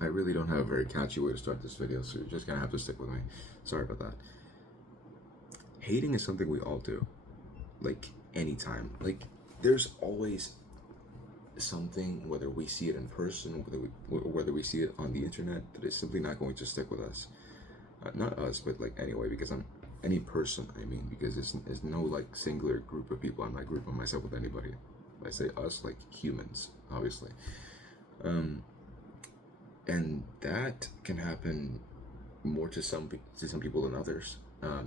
I really don't have a very catchy way to start this video, so you're just gonna have to stick with me. Sorry about that. Hating is something we all do, like anytime. Like, there's always something, whether we see it in person, whether we see it on the internet, that is simply not going to stick with us. Not us, but like anyway, because I'm any person. I mean, because it's no like singular group of people. I'm not grouping myself with anybody. I say us, like humans, obviously. Um, and that can happen more to some people than others.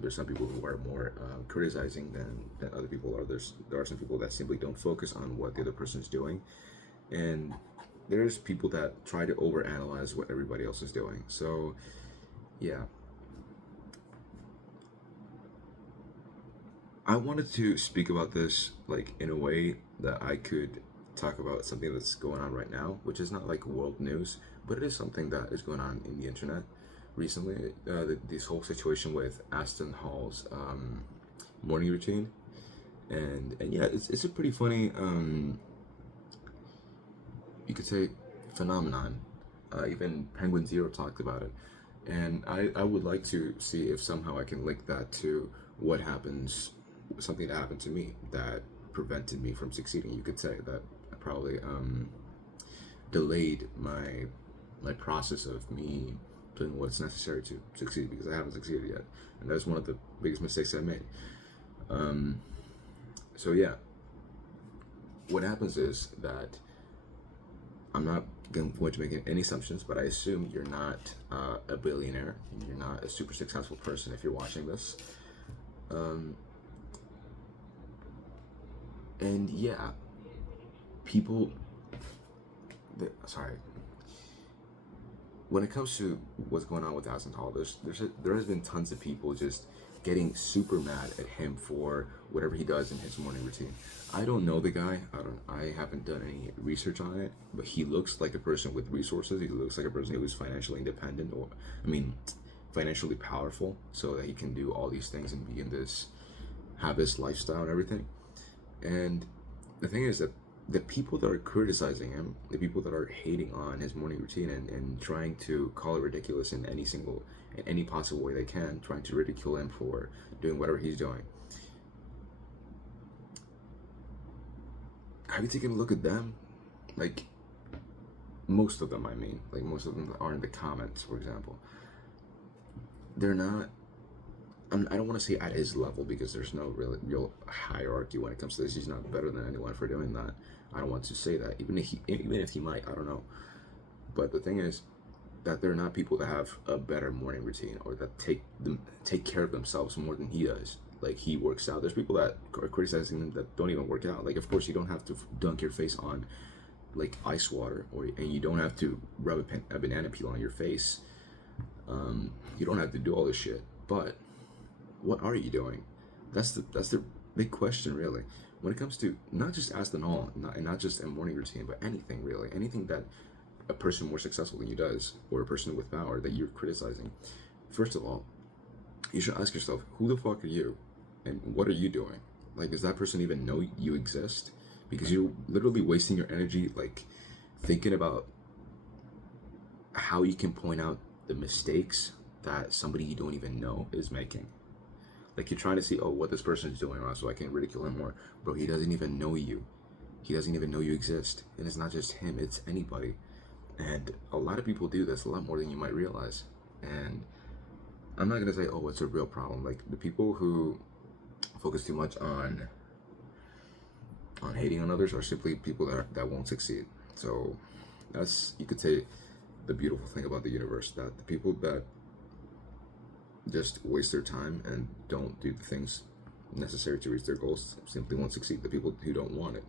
There's some people who are more criticizing than other people are. There are some people that simply don't focus on what the other person is doing, and there's people that try to overanalyze what everybody else is doing. So yeah, I wanted to speak about this like in a way that I could talk about something that's going on right now, which is not like world news, but it is something that is going on in the internet recently. This whole situation with Aston Hall's morning routine, and yeah, it's a pretty funny you could say phenomenon. Even Penguin Zero talked about it, and I would like to see if somehow I can link that to what happens, something that happened to me that prevented me from succeeding. You could say that probably delayed my process of me doing what's necessary to succeed, because I haven't succeeded yet, and that's one of the biggest mistakes I made. Um, so yeah, what happens is that I'm not going to make any assumptions, but I assume you're not a billionaire and you're not a super successful person if you're watching this. Um, and yeah, people, sorry, when it comes to what's going on with Hassan Hall, there has been tons of people just getting super mad at him for whatever he does in his morning routine. I don't know the guy. I haven't done any research on it, but he looks like a person with resources. He looks like a person who is financially independent, or I mean, financially powerful, so that he can do all these things and be in this, have this lifestyle and everything. And the thing is that the people that are criticizing him, the people that are hating on his morning routine and trying to call it ridiculous in any possible way they can, trying to ridicule him for doing whatever he's doing. Have you taken a look at them? Like, most of them, I mean, like most of them that are in the comments, for example, they're not. I don't want to say at his level, because there's no real hierarchy when it comes to this. He's not better than anyone for doing that. I don't want to say that, even if he might, I don't know. But the thing is that they're not people that have a better morning routine, or that take care of themselves more than he does. Like, he works out. There's people that are criticizing him that don't even work out. Like, of course, you don't have to dunk your face on like ice water, and you don't have to rub a banana peel on your face. You don't have to do all this shit. But what are you doing? That's the big question, really. When it comes to not just Aston Hall, not just a morning routine, but anything really, anything that a person more successful than you does, or a person with power that you're criticizing. First of all, you should ask yourself, who the fuck are you, and what are you doing? Like, does that person even know you exist? Because you're literally wasting your energy, like, thinking about how you can point out the mistakes that somebody you don't even know is making. Like, you're trying to see, oh, what this person is doing wrong, so I can ridicule him more. Bro, he doesn't even know you. He doesn't even know you exist. And it's not just him, it's anybody. And a lot of people do this, a lot more than you might realize. And I'm not gonna say, oh, it's a real problem. Like, the people who focus too much on hating on others are simply people that won't succeed. So that's, you could say, the beautiful thing about the universe, that the people that just waste their time and don't do the things necessary to reach their goals simply won't succeed. The people who don't want it,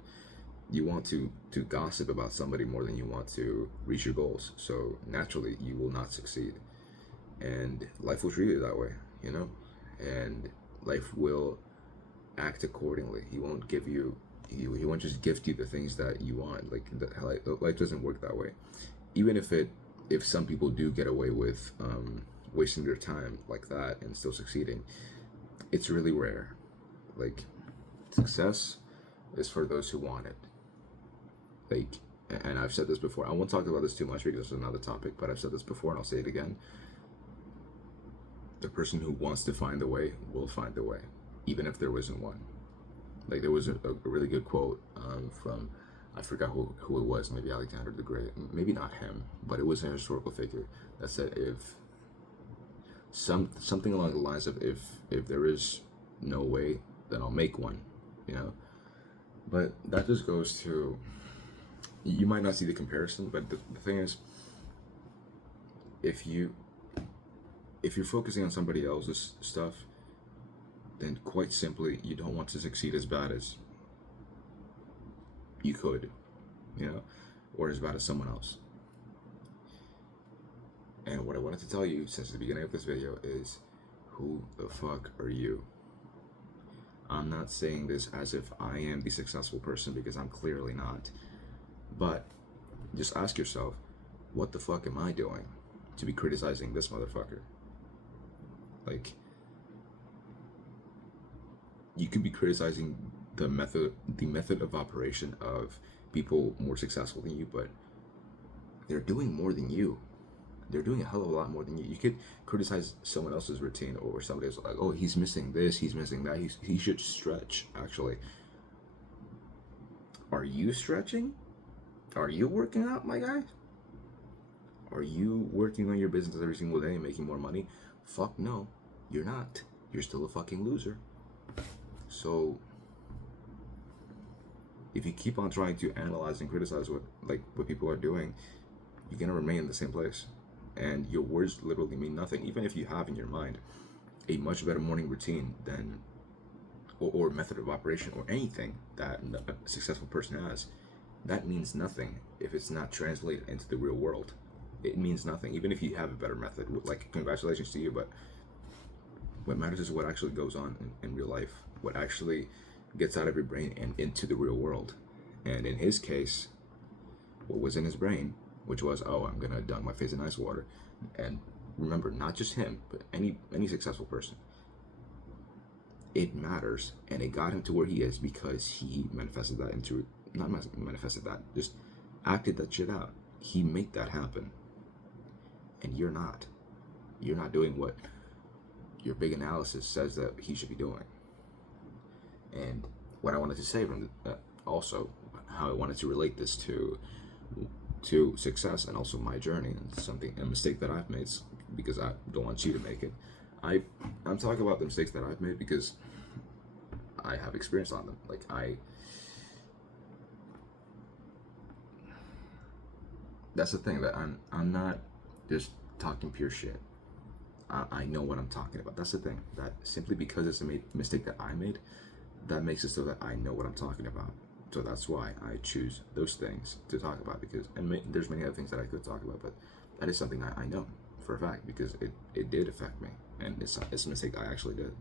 you want to gossip about somebody more than you want to reach your goals, so naturally you will not succeed. And life will treat you that way, you know. And life will act accordingly. He won't give you, he won't just gift you the things that you want. Like, life doesn't work that way. Even if some people do get away with wasting their time like that and still succeeding, it's really rare. Like, success is for those who want it. Like, and I've said this before. I won't talk about this too much because it's another topic, but I've said this before and I'll say it again. The person who wants to find the way will find the way, even if there isn't one. Like, there was a really good quote from, I forgot who it was, maybe Alexander the Great, maybe not him, but it was an historical figure that said, if something along the lines of, if there is no way, then I'll make one, you know. But that just goes to, you might not see the comparison, but the thing is, if you're focusing on somebody else's stuff, then quite simply you don't want to succeed as bad as you could, you know, or as bad as someone else. And what I wanted to tell you since the beginning of this video is, who the fuck are you? I'm not saying this as if I am the successful person, because I'm clearly not. But just ask yourself, what the fuck am I doing to be criticizing this motherfucker? Like, you could be criticizing the method of operation of people more successful than you, but they're doing more than you. They're doing a hell of a lot more than you. You could criticize someone else's routine, or somebody else, like, oh, he's missing this, he's missing that, he should stretch. Actually, are you stretching? Are you working out, my guy? Are you working on your business every single day and making more money? Fuck no, you're not. You're still a fucking loser. So if you keep on trying to analyze and criticize what people are doing, you're gonna remain in the same place, and your words literally mean nothing. Even if you have in your mind a much better morning routine than, or method of operation, or anything that a successful person has, that means nothing if it's not translated into the real world. It means nothing, even if you have a better method. Like, congratulations to you, but what matters is what actually goes on in real life, what actually gets out of your brain and into the real world. And in his case, what was in his brain, which was, oh, I'm gonna dunk my face in ice water. And remember, not just him, but any successful person, it matters, and it got him to where he is because he manifested that into, not manifested that, just acted that shit out. He made that happen, and you're not doing what your big analysis says that he should be doing. And what I wanted to say from also how I wanted to relate this to success, and also my journey, and a mistake that I've made, because I don't want you to make it. I'm talking about the mistakes that I've made because I have experience on them. Like, that's the thing, that I'm not just talking pure shit. I know what I'm talking about. That's the thing, that simply because it's a mistake that I made, that makes it so that I know what I'm talking about. So that's why I choose those things to talk about, because, and there's many other things that I could talk about, but that is something I know for a fact, because it did affect me, and it's a mistake I actually did.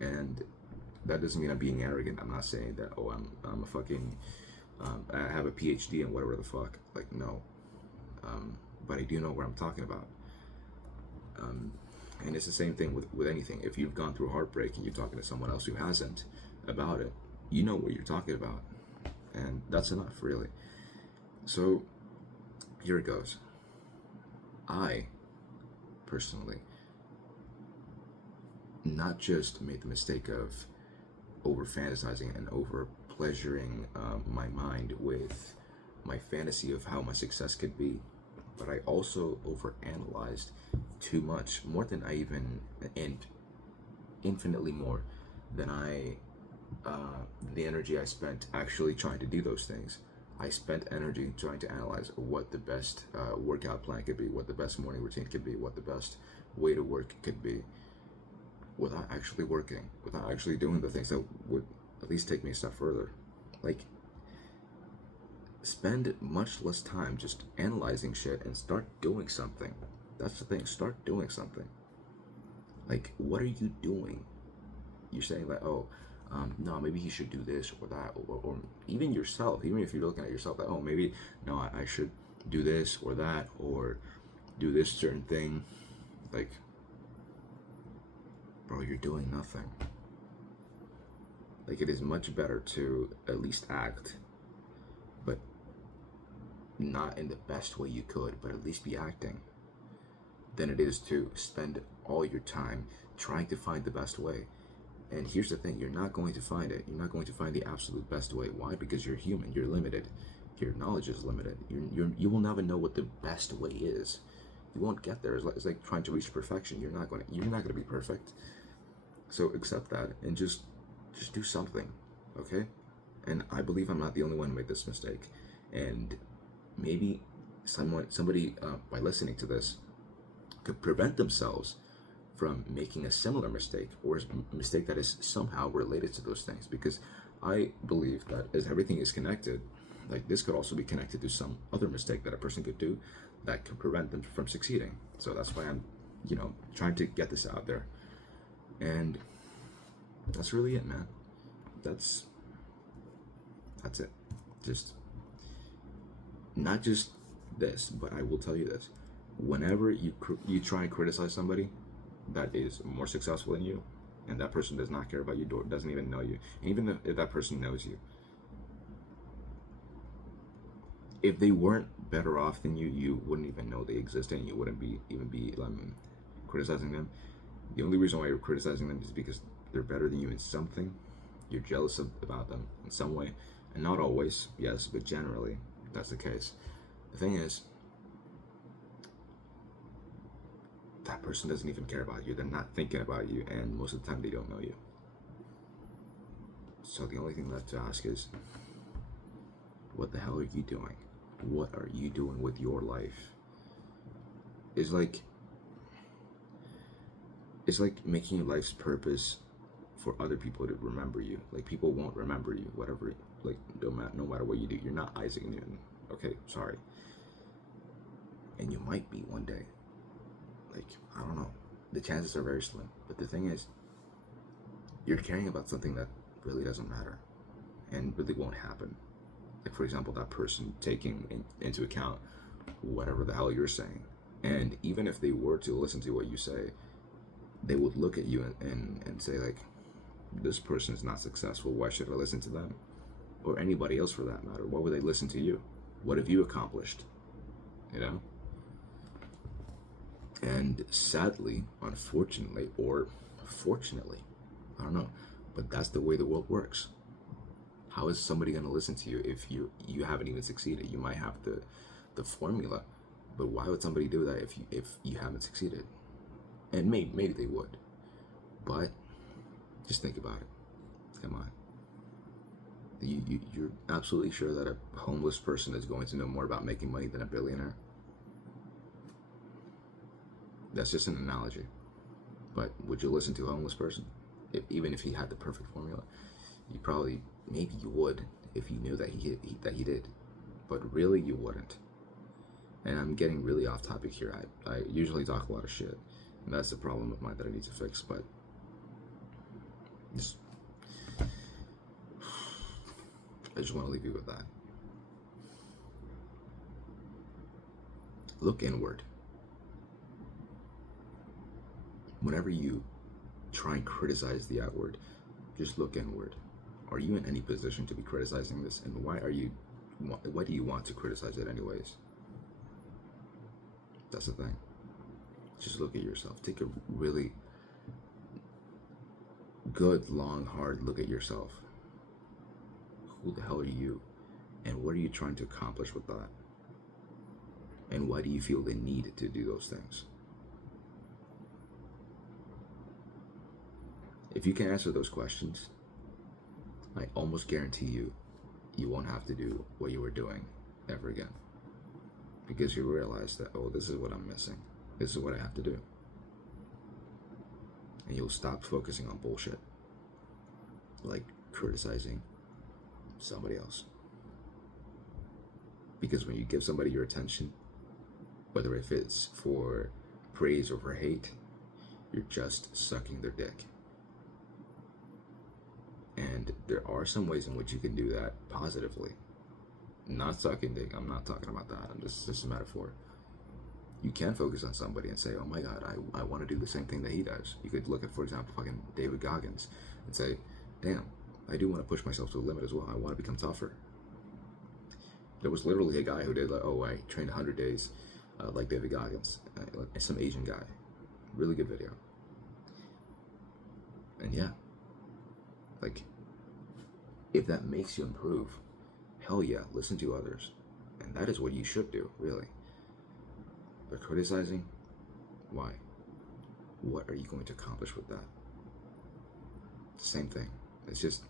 And that doesn't mean I'm being arrogant. I'm not saying that, oh, I'm a fucking, I have a PhD and whatever the fuck. Like, no. But I do know what I'm talking about. And it's the same thing with anything. If you've gone through heartbreak and you're talking to someone else who hasn't about it, you know what you're talking about. And that's enough, really. So here it goes. I personally not just made the mistake of over fantasizing and over pleasuring my mind with my fantasy of how my success could be, but I also over analyzed too much, more than I even, and infinitely more than the energy I spent actually trying to do those things. I spent energy trying to analyze what the best workout plan could be, what the best morning routine could be, what the best way to work could be, without actually working, without actually doing the things that would at least take me a step further. Like, spend much less time just analyzing shit and start doing something. That's the thing, start doing something. Like, what are you doing? You're saying like, oh, no, maybe he should do this or that, or even yourself, even if you're looking at yourself like, oh, maybe, no, I should do this or that, or do this certain thing. Like, bro, you're doing nothing. Like, it is much better to at least act, but not in the best way you could, but at least be acting, than it is to spend all your time trying to find the best way. And here's the thing, you're not going to find it. You're not going to find the absolute best way. Why? Because you're human, you're limited. Your knowledge is limited. You will never know what the best way is. You won't get there. It's like trying to reach perfection. You're not gonna be perfect. So accept that and just do something, okay? And I believe I'm not the only one who made this mistake. And maybe somebody by listening to this could prevent themselves from making a similar mistake, or a mistake that is somehow related to those things. Because I believe that as everything is connected, like this could also be connected to some other mistake that a person could do that could prevent them from succeeding. So that's why I'm, trying to get this out there. And that's really it, man. That's it. Just not just this, but I will tell you this: whenever you try and criticize somebody that is more successful than you, and that person does not care about you, doesn't even know you, and even if that person knows you, if they weren't better off than you, you wouldn't even know they existed, and you wouldn't even be criticizing them. The only reason why you're criticizing them is because they're better than you in something. You're jealous about them in some way, and not always, yes, but generally that's the case. The thing is, that person doesn't even care about you. They're not thinking about you, and most of the time they don't know you. So the only thing left to ask is, what the hell are you doing? What are you doing with your life? It's like making your life's purpose for other people to remember you. Like, people won't remember you, whatever, like, no matter what you do. You're not Isaac Newton. Okay, sorry. And you might be one day. Like, I don't know. The chances are very slim. But the thing is, you're caring about something that really doesn't matter and really won't happen. Like, for example, that person taking into account whatever the hell you're saying. And even if they were to listen to what you say, they would look at you and say, like, this person is not successful. Why should I listen to them? Or anybody else for that matter. Why would they listen to you? What have you accomplished? And sadly, unfortunately, or fortunately, I don't know, but that's the way the world works. How is somebody going to listen to you if you haven't even succeeded? You might have the formula, but why would somebody do that if you haven't succeeded? And maybe they would, but just think about it. Come on. You're absolutely sure that a homeless person is going to know more about making money than a billionaire? That's just an analogy. But would you listen to a homeless person? Even if he had the perfect formula? Maybe you would if you knew that he did. But really, you wouldn't. And I'm getting really off topic here. I usually talk a lot of shit. And that's the problem of mine that I need to fix. But I just want to leave you with that. Look inward. Whenever you try and criticize the outward, just look inward. Are you in any position to be criticizing this? And why do you want to criticize it anyways? That's the thing. Just look at yourself. Take a really good, long, hard look at yourself. Who the hell are you? And what are you trying to accomplish with that? And why do you feel the need to do those things? If you can answer those questions, I almost guarantee you won't have to do what you were doing ever again. Because you realize that, oh, this is what I'm missing. This is what I have to do. And you'll stop focusing on bullshit, like criticizing somebody else. Because when you give somebody your attention, whether if it's for praise or for hate, you're just sucking their dick. And there are some ways in which you can do that positively. Not sucking dick, I'm not talking about that. This is a metaphor. You can focus on somebody and say, oh my God, I want to do the same thing that he does. You could look at, for example, fucking David Goggins and say, damn, I do want to push myself to the limit as well. I want to become tougher. There was literally a guy who did like, oh, I trained 100 days, like David Goggins, some Asian guy. Really good video. And yeah, like, if that makes you improve, hell yeah, listen to others. And that is what you should do, really. But criticizing, why? What are you going to accomplish with that? Same thing. It's just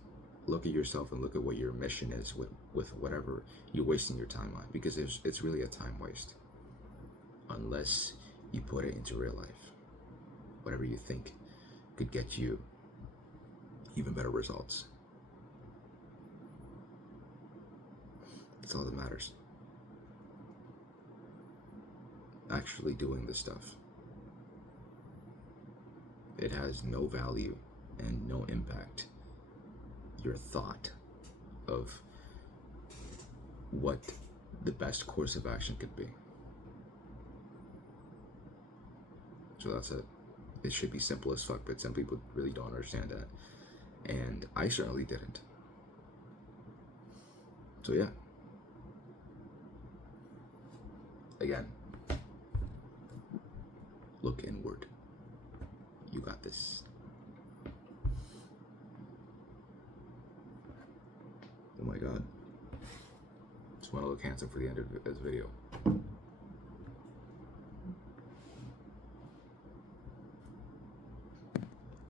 look at yourself and look at what your mission is with whatever you're wasting your time on, because it's really a time waste unless you put it into real life. Whatever you think could get you even better results. That's all that matters. Actually doing this stuff. It has no value and no impact. Your thought of what the best course of action could be. So that's it. It should be simple as fuck, but some people really don't understand that. And I certainly didn't. So yeah. Again, look inward. You got this. Oh my god. Just want to look handsome for the end of this video.